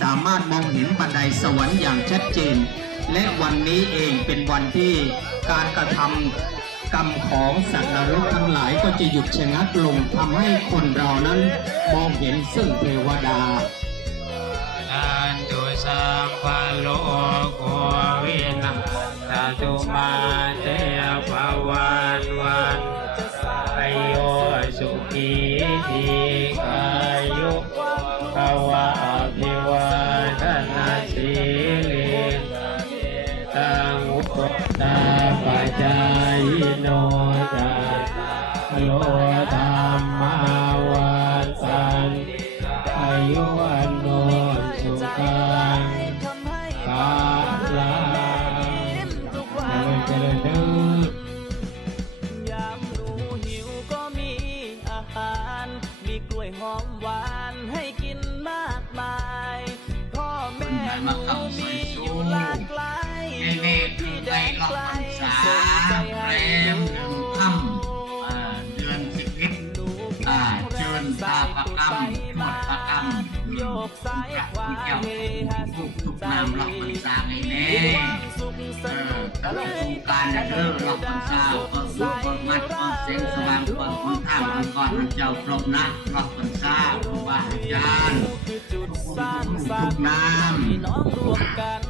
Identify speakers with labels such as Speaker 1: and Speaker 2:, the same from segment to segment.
Speaker 1: สามารถมองเห็นบันไดสวรรค์อย่างชัดเจน และวันนี้เองเป็นวันที่การกระทำกรรมของสัตว์นรกทั้งหลายก็จะหยุดชะงักลงทำให้คนเรานั้นมองเห็นซึ่งเทวดา
Speaker 2: ตุสัพพโลกวินาศตุมาเตภวันวัน อ
Speaker 3: แม่หนูมีอยู่หลากหลาย
Speaker 1: เน่ๆคือได้รอบพรรษาแรมหนึ่งค่ำอ่าเดือนสิบเอ็ดเชิญตาประกรรมดประกรรม
Speaker 3: โยกซ้าย
Speaker 1: พระ
Speaker 3: ขวา
Speaker 1: เจ้า
Speaker 3: เฮ
Speaker 1: ทุกทุกนามรอบพรรษาไงแน่
Speaker 3: ความสุขส
Speaker 1: เออกตลอดโครงการเด้อรอบพรรษา เปิดรูปเปิดมัดเปิดเสียงสว่างเปิดคนท่างคนก่อนพระเจ้าพรบนะรอบพรรษาครูบาอาจารย์
Speaker 3: คือจุดสร้างสร
Speaker 1: ทุก
Speaker 3: ค์
Speaker 1: นาม
Speaker 3: พี่น้องรวมกัน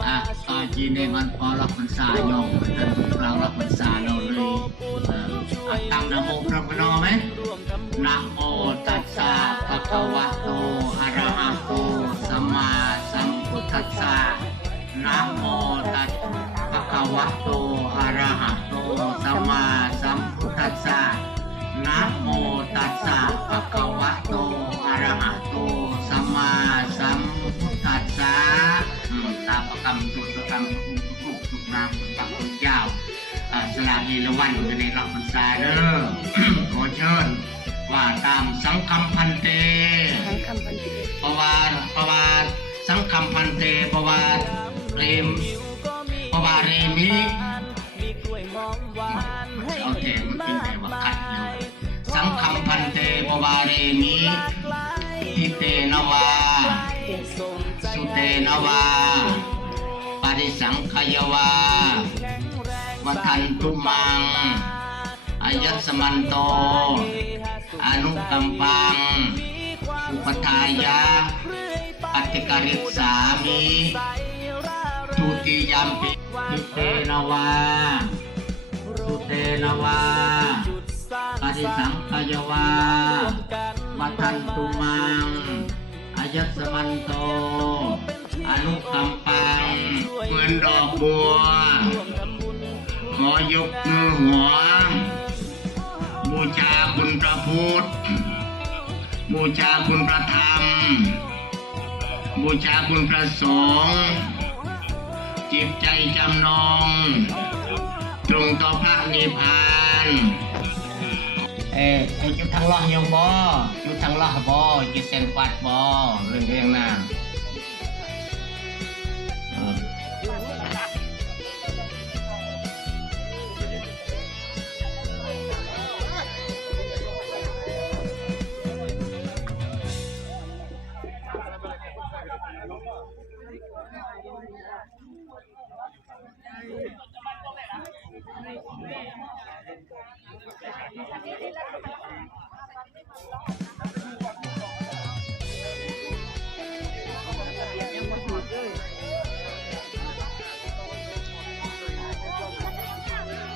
Speaker 3: เอะ
Speaker 1: ต่อจีนในมันพอรอบพรรษาโยมท่านทุกครั้งรอบพรรษาเราเลยตั้งนโมพระพุทธไหมนะโมตัสสะภะคะวะโตอะระหะโตสัมมาสัมพุทธัสสะนะโมตัสสะ วะโตอะระหะโตสัมมาสัมพุทธัสสะนะโมตัสสะภะคะวะโตอะระหะโตสัมมาสัมพุทธัสสะอืมตามประกรรมตุประกรรมทุกทุกทุกนามทุกตักทุกยาวอ่าสละเอราวันอยู่ในรอบพรรษาเด้อขอเชิญว่าตามสังคมพันเต
Speaker 4: ทั้งคำพันธี
Speaker 1: ปวาปวาสังคมพันเตปวาเรม ปวาเรมิ
Speaker 3: มีกล้วยหอมหวานให้
Speaker 1: โอเค
Speaker 3: กิน
Speaker 1: มันเป็น
Speaker 3: มา
Speaker 1: ไง
Speaker 3: ก
Speaker 1: ว่า
Speaker 3: มา
Speaker 1: ขัดอยู่
Speaker 3: ย
Speaker 1: สังคมพันเตปวาเรมิทิเตนวา
Speaker 3: สุ
Speaker 1: เตนวา ปริสังขยวาวัทันตุมังอายัสมันโต อนุกัมปัง อุปทายะปฏิการิสามิ ทุติยามปิทิเตนวาสุเตนวาปฏิสังขยวาวัทันตุมังอายัสมันโต อนุคัมปังเหมือนดอกบัว ขอยกมือหัว บูชาคุณพระพุทธ บูชาคุณพระธรรม บูชาคุณพระสงฆ์ จิตใจจำนงตรงต่อพระนิพพานเอ้ไอ้จุดทางล่องยังบ่อยู่ทางล่องบ่อยู่เส้นปัดบ่เรื่องเรียงน้าง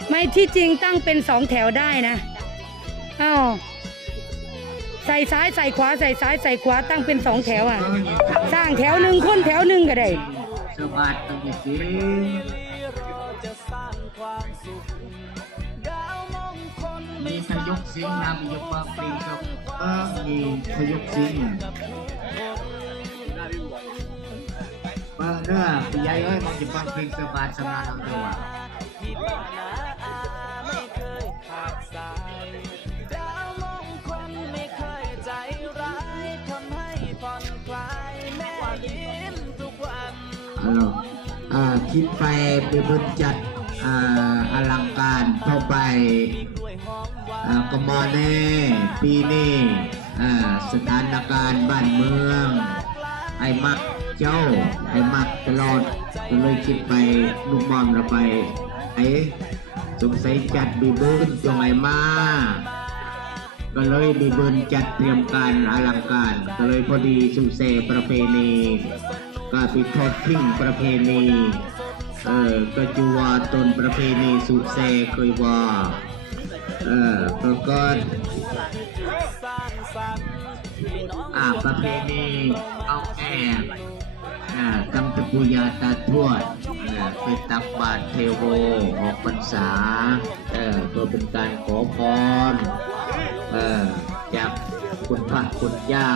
Speaker 4: ไม่ที่จริงตั้งเป็นสองแถวได้นะอ้าวใส่ซ้ายใส่ขวาใส่ซ้ายใส่ขวาตั้งเป็นสองแถวอะ สร้างแถวหนึ่งคนแถวหนึ่งก็ได้
Speaker 1: สบัดต้องสิ
Speaker 3: จะสร้างความสุขดาวมงคล
Speaker 1: มีทยกเสียงนำยกว่าเพลงกับเออมีทยกเสียงบิ่งเด้อพี่ใหญ่เอ้ยมันจะฟังเพลงสบายสำหรับเราเด้อว่ ฮัลโหลอ่าคิดไปเป็นบนจัดอ่าอลังการเข้าไป
Speaker 3: อ่า
Speaker 1: กมอแน่ปีนี้อ่าสถานการณ์บ้านเมือง ไอ้มักเจ้า ไอ้มักตลอดก็เลยคิดไปลูกบอลเราไปไอ้สงสัยจัดบีบืนจงไอ้มาก็เลยบีบืนจัดเตรียมการอลังการ ก็เลยพอดีสุเซประเพณี ก็ปิดทอดทิ้งประเพณีเออก็จูว่าตนประเพณีสุเซเคยว่าเออก็ก็อ่าประเพณีเอาแอบอ่ากำตะปุยาตาทวดเออไปตักบาตรเทโวออกพรรษาเออเพื่อเป็นการขอพรเออจาก คุณพระคุณเจ้า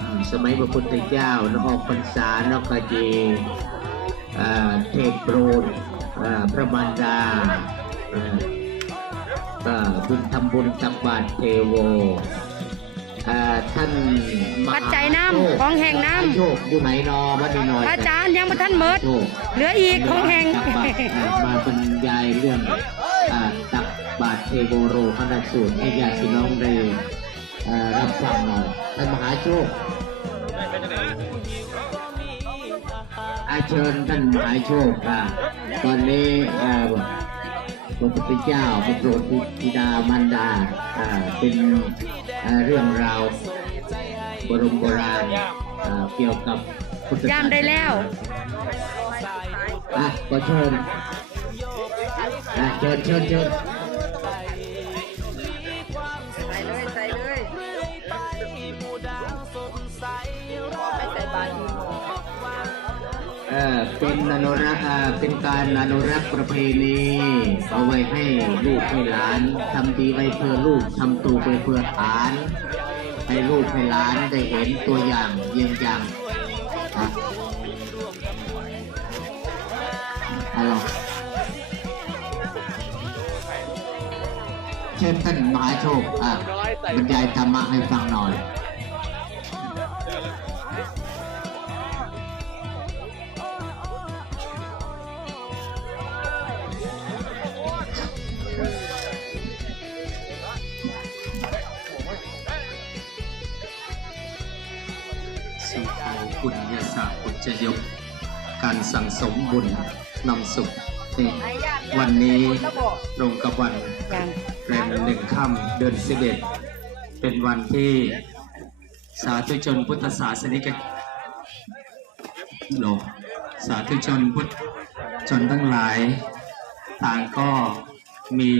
Speaker 1: อืมสมัยพระพุทธเจ้านะออกพรรษาเนกจีอ่าเทพโปรดอ่าพระมารดาเออก็บุญทำบุญตักบาตรเทโวอ่าท่านมหา
Speaker 4: ปัจจัยน้ำของแห่งน้ำ
Speaker 1: โชคอยู่ไหนนอวัดนี้น้อย
Speaker 4: พระอาจารย์ยังมาท่านเมิด
Speaker 1: โชค
Speaker 4: เหลืออีกของแห่ง
Speaker 1: ตักบาตรอ่ามาบรรยายเรื่องอ่าตักบาตรเทโวโรคณะสูตรให้ญาติพี่น้องได้อ่า รับฟังหน่อยท่านมหาโชคอาเชิญท่านมหาโชคค่ะ ตอนนี้อ่าพระพุทธเจ้าพระโปรดบิดามารดาอ่าเป็นอ่าเรื่องราวบรมโบราณอ่าเกี่ยวกับพุทธศสน
Speaker 4: ยามได้แล้ว
Speaker 1: อะก็เชิญอะเชิญเชิญเชิญ
Speaker 5: เป็
Speaker 1: นอนุรักษ์เป็นการอนุรักษ์ประเพณีเอาไว้ให้ลูกให้หลานทำดีไว้เพื่อลูกทำตูไปเพื่อฐาน ให้ลูกให้หลานได้เห็นตัวอย่างเยี่ยงอย่างอะเอาล่ะเชิญท่านมหาโชคอะบรรยายธรรมะให้ฟังหน่อย
Speaker 6: จจยกการสั่งสมบุญนำสุขนี่วันนี้ตรงกับวันแรมหนึ่งค่ำเดือนสิบเอ็ดเป็นวันที่สาธุชนพุทธศาสนิกโลกสาธุชนพุทธชนทั้งหลาย ต่างก็มี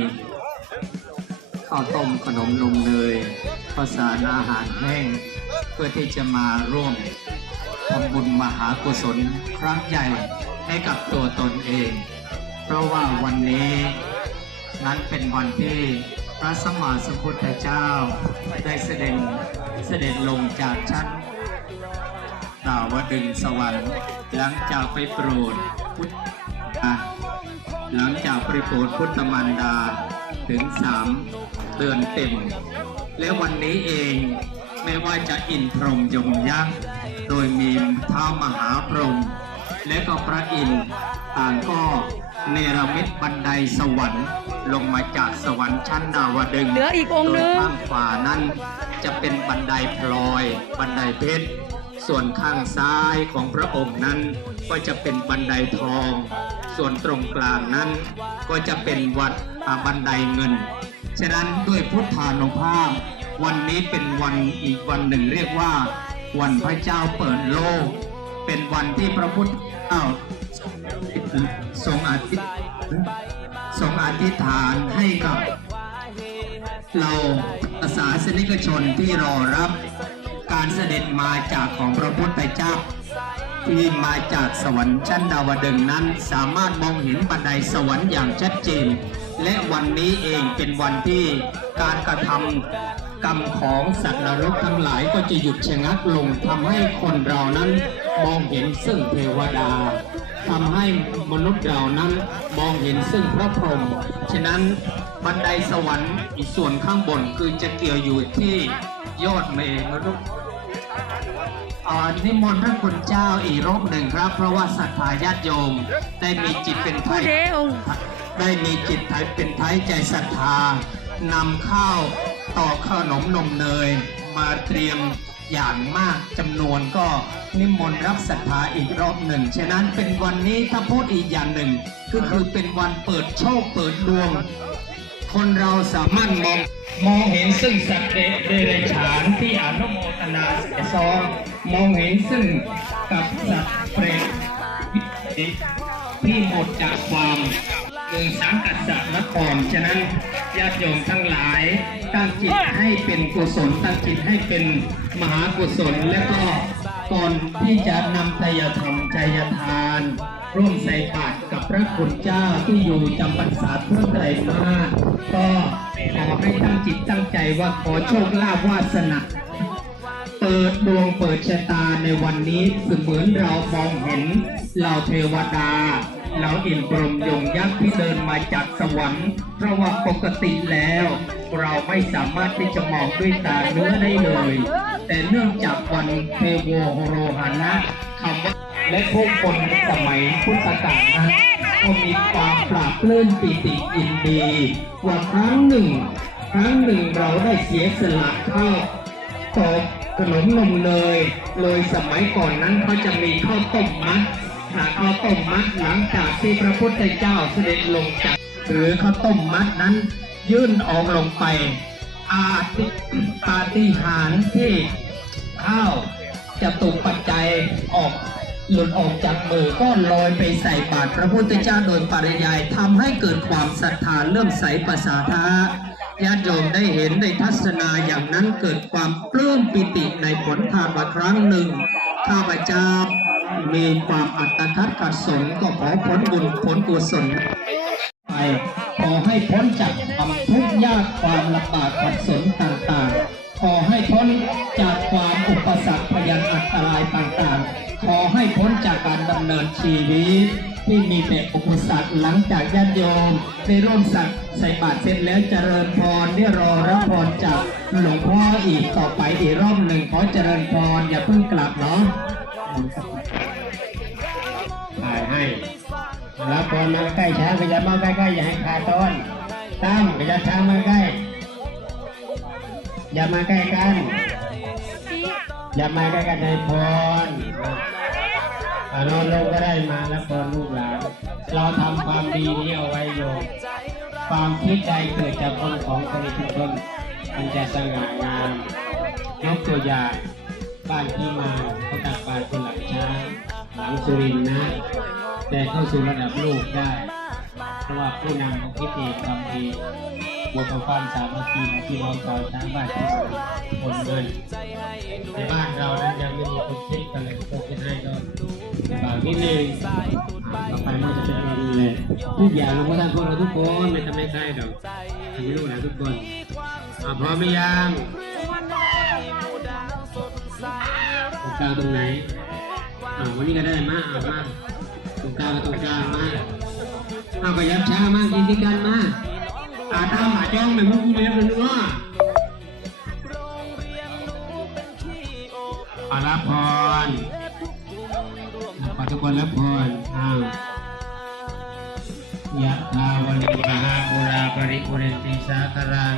Speaker 6: ข้าวต้มขนมนมเนยข้าวสารอาหารแห้ง เพื่อที่จะมาร่วม ทำบุญมหากุศลครั้งใหญ่ให้กับตัวตนเอง เพราะว่าวันนี้ นั้นเป็นวันที่พระสมมาสัมพุทธเจ้า ได้เสด็จเสด็จลงจากชั้นดาวดึงสวรรค์ หลังจากไปโปรดพุทธอะหลังจากไปโปรดพุทธมารดาถึงสามเดือนเต็ม และวันนี้เองไม่ว่าจะอินทร์พรหมยมยักษ์ โดยมีท้าวมหาพรหมและก็พระอินทร์ต่างก็เนรมิตบันไดสวรรค์ลงมาจากสวรรค์ชั้นดาวดึงส์
Speaker 4: เหลืออีกองค์หนึ่ง
Speaker 6: โดยข้างขวานั้นจะเป็นบันไดพลอย บันไดเพชร ส่วนข้างซ้ายของพระองค์นั้น ก็จะเป็นบันไดทอง ส่วนตรงกลางนั้น ก็จะเป็นวัดอ่าบันไดเงิน ฉะนั้นด้วยพุทธานุภาพ วันนี้เป็นวันอีกวันหนึ่งเรียกว่า วันพระเจ้าเปิดโลก เป็นวันที่พระพุทธเจ้าทรงอธิทรงอธิษฐานให้กับ เราศาสนิกชนที่รอรับการเสด็จมาจากของพระพุทธเจ้าที่มาจากสวรรค์ชั้นดาวดึงนั้นสามารถมองเห็นบันไดสวรรค์อย่างชัดเจน และวันนี้เองเป็นวันที่การกระทำ กรรมของสัตว์นรกทั้งหลายก็จะหยุดชะงักลงทำให้คนเรานั้นมองเห็นซึ่งเทวดาทำให้มนุษย์เรานั้นมองเห็นซึ่งพระพรหมฉะนั้นบันไดสวรรค์อีกส่วนข้างบนคือจะเกี่ยวอยู่ที่ยอดเมมนุษย์อ่านิมนต์พระคุณเจ้าอีกรอบหนึ่งครับ เพราะว่าศรัทธาญาติโยมได้มีจิตเป็นไทยได้มีจิตไทยเป็นไทยใจศรัทธานำข้าว ต่อขนมนมเนยมาเตรียม
Speaker 2: อย่างมากจำนวนก็นิมนต์รับศรัทธาอีกรอบหนึ่ง ฉะนั้นเป็นวันนี้ถ้าพูดอีกอย่างหนึ่ง ก็คือเป็นวันเปิดโชคเปิดดวง คนเราสามารถมองมองเห็นซึ่งสัตว์เดเดรัจฉานที่อนุโมทนาเสียซองมองเห็นซึ่งกับสัตว์เปรตที่หมดจากความ องสังกัดสัตว์นครฉะนั้นญาติโยมทั้งหลายตั้งจิตให้เป็นกุศลตั้งจิตให้เป็นมหากุศลและก็ก่อนที่จะนำทายธรรมใจยทาน ร่วมใส่บาตรกับพระคุณเจ้าที่อยู่จำพรรษาเพื่อไตรมาสก็ขอให้ตั้งจิตตั้งใจว่าขอโชคลาภวาสนาเปิดดวงเปิดชะตาในวันนี้เสมือนเรามองเห็นเหล่าเทวดา เหล่าอินทร์พรมยงยักษ์ที่เดินมาจากสวรรค์เพราะว่าปกติแล้ว เราไม่สามารถที่จะมองด้วยตาเนื้อได้เลย แต่เนื่องจากวันเทโวโรหานะคำว่าและผู้คนสมัยพุทธกาลนั้นก็มีความปราบปลื้มปิติยินดีว่าครั้งหนึ่ง ครั้งหนึ่งเราได้เสียสละข้าวตอกขนมนมเนยเลยสมัยก่อนนั้นเขาจะมีข้าวต้มมัด หาข้าวต้มมัดหลังจากที่พระพุทธเจ้าเสด็จลงจากหรือข้าวต้มมัดนั้นยื่นออกลงไป อาติปาฏิหาริย์ที่ข้าวจะตุปัจจัยออกหลุดออกจากมือก็ลอยไปใส่บาตรพระพุทธเจ้าโดยปริยายทำให้เกิดความศรัทธาเริ่อมใสประสาทะญาติโยมได้เห็นได้ทัศนาอย่างนั้นเกิดความปลื้มปิติในผลทานมาครั้งหนึ่งข้าพเจ้า มีความอัตคัดขัดสนก็ขอผลบุญผลกุศลไปขอให้พ้นจากความทุกข์ยากความลำบากขัดสนต่างๆ ขอให้พ้นจากความอุปสรรคพยันอันตรายต่างๆ ขอให้พ้นจากการดำเนินชีวิตที่มีแต่อุปสรรคหลังจากญาติโยมได้ร่วมสักใส่บาตรเสร็จแล้วเจริญพรได้รอรับพรจากหลวงพ่ออีกต่อไปอีกรอบหนึ่งขอเจริญพรอย่าเพิ่งกลับเนาะ รับพรมาใกล้ช้างขยับมาใกล้ๆอย่าให้ขาดต้นตั้มขยับช้างมาใกล้ อย่ามาใกล้กัน อย่ามาใกล้กันในพรอานอนลงก็ได้มาแล้วพรลูกหลานเราทำความดีนี้เอาไว้โยมความคิดใดเกิดจากคนของคนทุกคนมันจะสง่างามยกตัวอย่างบ้านที่มาเขาตักบาตรคนหลังช้างหลังสุรินทร์นะ แต่เข้าสู่ระดับโลกได้ เพราะว่าผู้นำเขาคิดดีทำดีบวกกับความสามัคคีของพี่น้องชาวช้างบ้านที่คนเดินในบ้านเรานั้นยังไม่มีคนคิดกันเลยก็คิดให้ก็บางนิดนึงต่อไปมันจะเป็นเองเลยทุกอย่างเราก็ทำพวกเราทุกคนไม่ทำให้ใครดอกทำให้ลูกหลานทุกคนพร้อมหรือยังตรงกลางตรงไหนวันนี้ก็ได้มาอ่ามาต รงกลางตรงกลางมาเอาไปยับช้ามากกินที่กันมาอาตามหาจ้องในมุกเล็บเลยเนาะขอรับพรขอทุกคนรับพรอ้าวยะทาวลิมหาปุราปริปุเรนติสาคารัง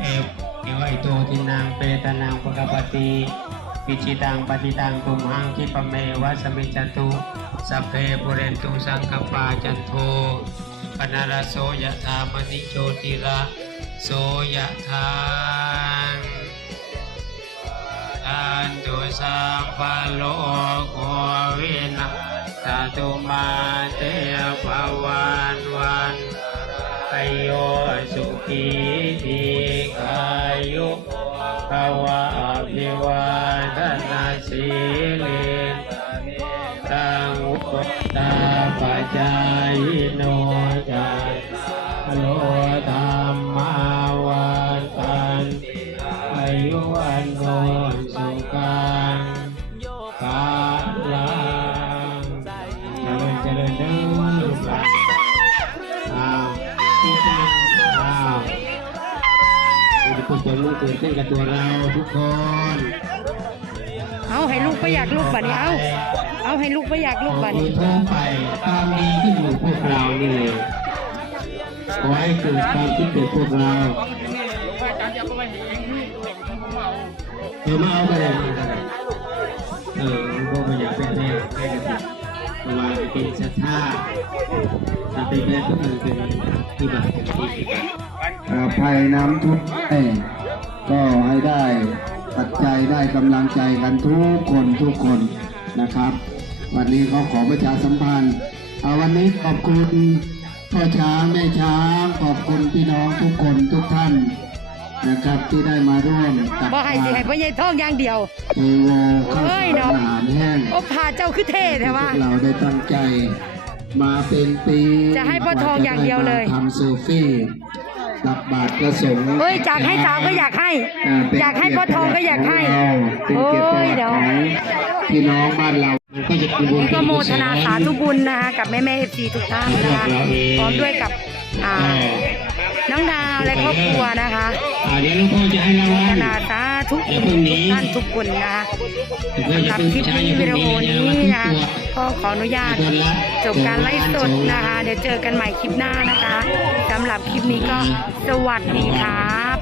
Speaker 2: เอวเอวไอโตทินังเปตานังปะกปติ ปิจิตังปฏิตังตุมหังคิปเมวะสมิจตุสัพเพปุเรนตุสังกปาจันโทปนารโสยะธามณิโชติระโสยะทางอันตุสัพพโลกโควินาสตุมาเตภวันวันอโยสุขีทีขายุ ภาวะอภิวาทนาสีลิตังอุปตาปัจจายโนจัตโล ตัวเราทุกคน เอา
Speaker 4: ให้ลูกไปอยากลูกบัดนี้เอาเอาให้ลูกไปอยากลูกบัด
Speaker 2: ขอ
Speaker 4: นี้
Speaker 2: โทษไปความดีที่อยู่พวกเรานี่เลยขอให้เกิดความคิดเกิดพวกเรา
Speaker 6: อาจารย์จะเอาไปเอง
Speaker 2: ขอมาเอากันเลยมากันเลยเออพวกมันอยากเป็นแม่แม่กันเพราะว่าเป็นศรัทธาถ้าเป็นแม่ก็คือเป็นที่แบบที่ที่แบบ
Speaker 7: อ่าภัยน้ำทุกข์ให้ ก็ให้ได้ปัจจัยได้กำลังใจกันทุกคนทุกคนนะครับ วันนี้เขาขอประชาสัมพันธ์อ่าวันนี้ขอบคุณพ่อช้างแม่ช้างขอบคุณพี่น้องทุกคนทุกท่านนะครับที่ได้มาร่วมตัก
Speaker 4: บ่ให้สิให้พ่อใหญ่ทองอย่างเดียว
Speaker 7: เทโวข้าว
Speaker 4: เอ้
Speaker 7: สายร
Speaker 4: เนาะ
Speaker 7: อาหารแห้ง
Speaker 4: โอ้พาเจ้าคือเท่แต่ว่า
Speaker 7: พวกเราได้ตั้งใจมาเป็นปี
Speaker 4: จะให้พ่อทองอย่างเดียวเลย
Speaker 7: ทำเซลฟี่ ตักบาตรกระสงฆ์
Speaker 4: เอ้ยจากให้สาวก็อยากให้
Speaker 7: เป็น
Speaker 4: อยากให้พ่อทองก็อยากให้
Speaker 7: เป็น
Speaker 4: โอ้
Speaker 7: เกียรติประ
Speaker 4: ย
Speaker 7: วัติ
Speaker 4: เดี๋ยว
Speaker 7: ของพี่น้องบ้านเรา
Speaker 2: มันก็จะเป็นบุญ
Speaker 4: ก็โมทนาสาธุบุญนะคะกับแม่แม่เอฟซีทุกท่านนะคะพร้อมด้วยกับอ่าน้องดาวและครอบครัวนะคะ
Speaker 2: อ่าเดี๋ยวหลวงพ่อจะให้ราง
Speaker 4: โม
Speaker 2: วั
Speaker 4: ท
Speaker 2: ล
Speaker 4: นาสาธุ
Speaker 2: อย่าเพิ่งหนี
Speaker 4: ทุกท่านทุกคนนะคะ
Speaker 2: หลวงพ่อจะ
Speaker 4: กับ
Speaker 2: เป็น
Speaker 4: คลิป
Speaker 2: ชาย
Speaker 4: นี้
Speaker 2: อย่า
Speaker 4: วิ
Speaker 2: เพิ่ง
Speaker 4: ดี
Speaker 2: ห
Speaker 4: โอ
Speaker 2: นี
Speaker 4: นี้
Speaker 2: อย่ามา
Speaker 4: นะ
Speaker 2: ทุกตัว
Speaker 4: ก็ขออนุญาตจบการไลฟ์สดนะคะ เดี๋ยวเจอกันใหม่คลิปหน้านะคะ สำหรับคลิปนี้ก็สวัสดีครับ